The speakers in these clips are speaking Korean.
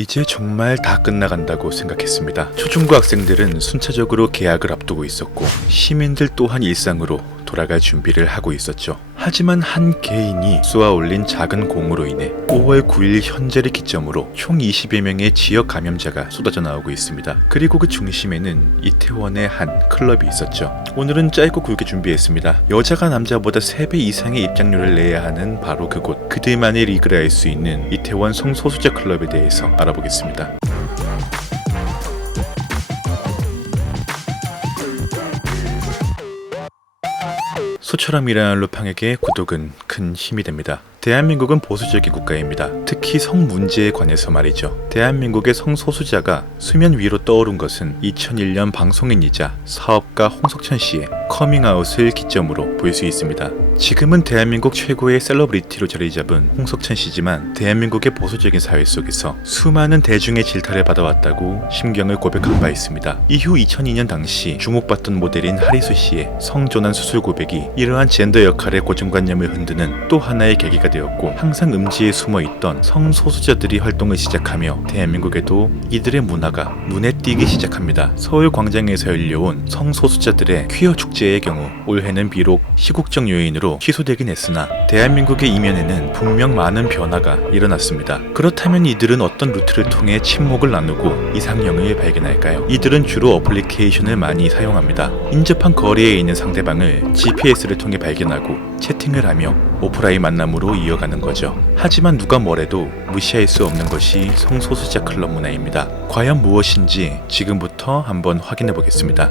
이제 정말 다 끝나간다고 생각했습니다. 초중고 학생들은 순차적으로 개학을 앞두고 있었고 시민들 또한 일상으로 돌아갈 준비를 하고 있었죠. 하지만 한 개인이 쏘아 올린 작은 공으로 인해 5월 9일 현재를 기점으로 총 20여 명의 지역 감염자가 쏟아져 나오고 있습니다. 그리고 그 중심에는 이태원의 한 클럽이 있었죠. 오늘은 짧고 굵게 준비했습니다. 여자가 남자보다 3배 이상의 입장료를 내야 하는 바로 그곳, 그들만의 리그를 알 수 있는 이태원 성소수자 클럽에 대해서 알아보겠습니다. 소처럼 일하는 루팡에게 구독은 큰 힘이 됩니다. 대한민국은 보수적인 국가입니다. 특히 성 문제에 관해서 말이죠. 대한민국의 성소수자가 수면 위로 떠오른 것은 2001년 방송인이자 사업가 홍석천 씨의 커밍아웃을 기점으로 볼 수 있습니다. 지금은 대한민국 최고의 셀러브리티로 자리 잡은 홍석천 씨지만 대한민국의 보수적인 사회 속에서 수많은 대중의 질타를 받아왔다고 심경을 고백한 바 있습니다. 이후 2002년 당시 주목받던 모델인 하리수 씨의 성전환 수술 고백이 이러한 젠더 역할의 고정관념을 흔드는 또 하나의 계기가 되었고, 항상 음지에 숨어있던 성소수자들이 활동을 시작하며 대한민국에도 이들의 문화가 눈에 띄기 시작합니다. 서울 광장에서 열려온 성소수자들의 퀴어 축제의 경우 올해는 비록 시국적 요인으로 취소되긴 했으나 대한민국의 이면에는 분명 많은 변화가 일어났습니다. 그렇다면 이들은 어떤 루트를 통해 친목을 나누고 이상형을 발견할까요? 이들은 주로 어플리케이션을 많이 사용합니다. 인접한 거리에 있는 상대방을 GPS를 통해 발견하고 채팅을 하며 오프라인 만남으로 이어가는 거죠. 하지만 누가 뭐래도 무시할 수 없는 것이 성소수자 클럽 문화입니다. 과연 무엇인지 지금부터 한번 확인해 보겠습니다.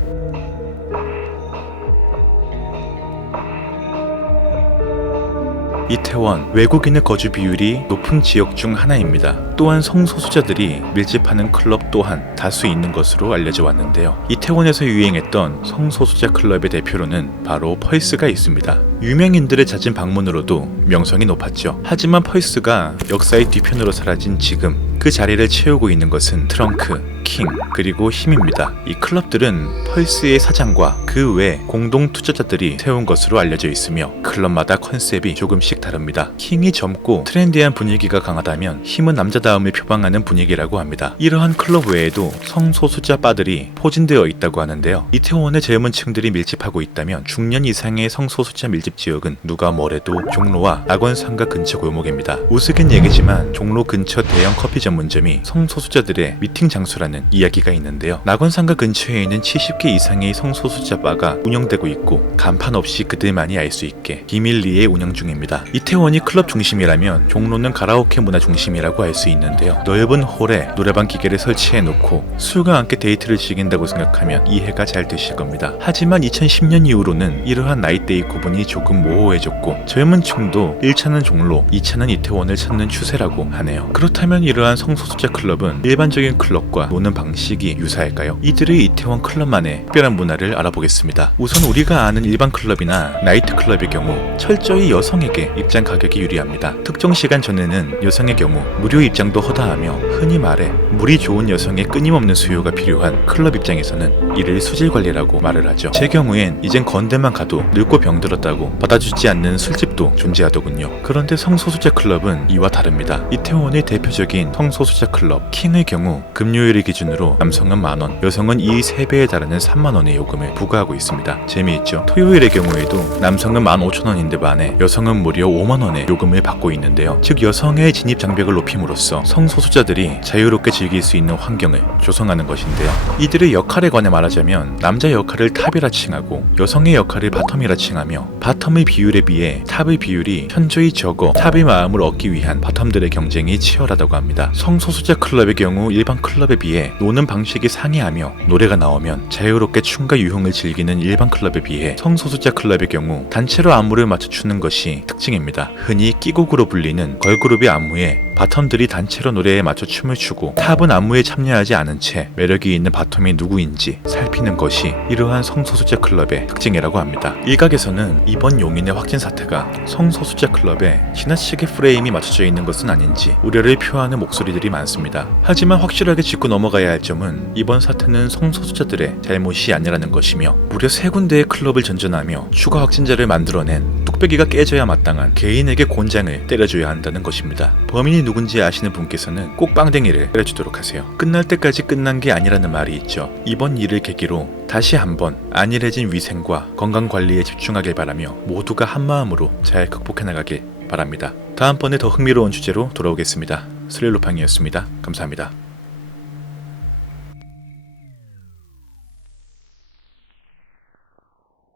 이태원, 외국인의 거주 비율이 높은 지역 중 하나입니다. 또한 성소수자들이 밀집하는 클럽 또한 다수 있는 것으로 알려져 왔는데요. 이태원에서 유행했던 성소수자 클럽의 대표로는 바로 펄스가 있습니다. 유명인들의 잦은 방문으로도 명성이 높았죠. 하지만 펄스가 역사의 뒤편으로 사라진 지금 그 자리를 채우고 있는 것은 트렁크, 킹, 그리고 힘입니다. 이 클럽들은 펄스의 사장과 그 외 공동 투자자들이 세운 것으로 알려져 있으며 클럽마다 컨셉이 조금씩 다릅니다. 킹이 젊고 트렌디한 분위기가 강하다면 힘은 남자다움을 표방하는 분위기라고 합니다. 이러한 클럽 외에도 성소수자 바들이 포진되어 있다고 하는데요. 이태원의 젊은 층들이 밀집하고 있다면 중년 이상의 성소수자 밀집 지역은 누가 뭐래도 종로와 낙원상가 근처 골목입니다. 우스갯 얘기지만 종로 근처 대형 커피 전문점이 성소수자들의 미팅 장소라는 이야기가 있는데요. 낙원상가 근처에 있는 70개 이상의 성소수자 바가 운영되고 있고 간판 없이 그들만이 알 수 있게 비밀리에 운영 중입니다. 이태원이 클럽 중심이라면 종로는 가라오케 문화 중심이라고 할 수 있는데요. 넓은 홀에 노래방 기계를 설치해놓고 술과 함께 데이트를 즐긴다고 생각하면 이해가 잘 되실 겁니다. 하지만 2010년 이후로는 이러한 나이대의 구분이 조금 모호해졌고 젊은 층도 1차는 종로, 2차는 이태원을 찾는 추세라고 하네요. 그렇다면 이러한 성소수자 클럽은 일반적인 클럽과 노는 방식이 유사할까요? 이들의 이태원 클럽만의 특별한 문화를 알아보겠습니다. 우선 우리가 아는 일반 클럽이나 나이트 클럽의 경우 철저히 여성에게 입장 가격이 유리합니다. 특정 시간 전에는 여성의 경우 무료 입장도 허다하며 흔히 말해 물이 좋은 여성의 끊임없는 수요가 필요한 클럽 입장에서는 이를 수질 관리라고 말을 하죠. 제 경우엔 이젠 건대만 가도 늙고 병들었다고 받아주지 않는 술집도 존재하더군요. 그런데 성소수자 클럽은 이와 다릅니다. 이태원의 대표적인 성소수자 클럽 킹의 경우 금요일을 기준으로 남성은 만원, 여성은 이 3배에 달하는 3만원의 요금을 부과하고 있습니다. 재미있죠? 토요일의 경우에도 남성은 15,000원인데 반해 여성은 무려 5만원의 요금을 받고 있는데요. 즉 여성의 진입 장벽을 높임으로써 성소수자들이 자유롭게 즐길 수 있는 환경을 조성하는 것인데요. 이들의 역할에 관해 말하자면 남자 역할을 탑이라 칭하고 여성의 역할을 바텀이라 칭하며 바텀의 비율에 비해 탑의 비율이 현저히 적어 탑의 마음을 얻기 위한 바텀들의 경쟁이 치열하다고 합니다. 성소수자 클럽의 경우 일반 클럽에 비해 노는 방식이 상이하며 노래가 나오면 자유롭게 춤과 유흥을 즐기는 일반 클럽에 비해 성소수자 클럽의 경우 단체로 안무를 맞춰 추는 것이 특징입니다. 흔히 끼곡으로 불리는 걸그룹의 안무에 바텀들이 단체로 노래에 맞춰 춤을 추고 탑은 안무에 참여하지 않은 채 매력이 있는 바텀이 누구인지 살피는 것이 이러한 성소수자 클럽의 특징이라고 합니다. 일각에서는 이번 용인의 확진 사태가 성소수자 클럽에 지나치게 프레임이 맞춰져 있는 것은 아닌지 우려를 표하는 목소리들이 많습니다. 하지만 확실하게 짚고 넘어가야 할 점은 이번 사태는 성소수자들의 잘못이 아니라는 것이며 무려 3군데의 클럽을 전전하며 추가 확진자를 만들어낸 턱벽이가 깨져야 마땅한 개인에게 곤장을 때려줘야 한다는 것입니다. 범인이 누군지 아시는 분께서는 꼭 빵댕이를 때려주도록 하세요. 끝날 때까지 끝난 게 아니라는 말이 있죠. 이번 일을 계기로 다시 한번 안일해진 위생과 건강관리에 집중하길 바라며 모두가 한마음으로 잘 극복해 나가길 바랍니다. 다음번에 더 흥미로운 주제로 돌아오겠습니다. 스릴로팡이었습니다. 감사합니다.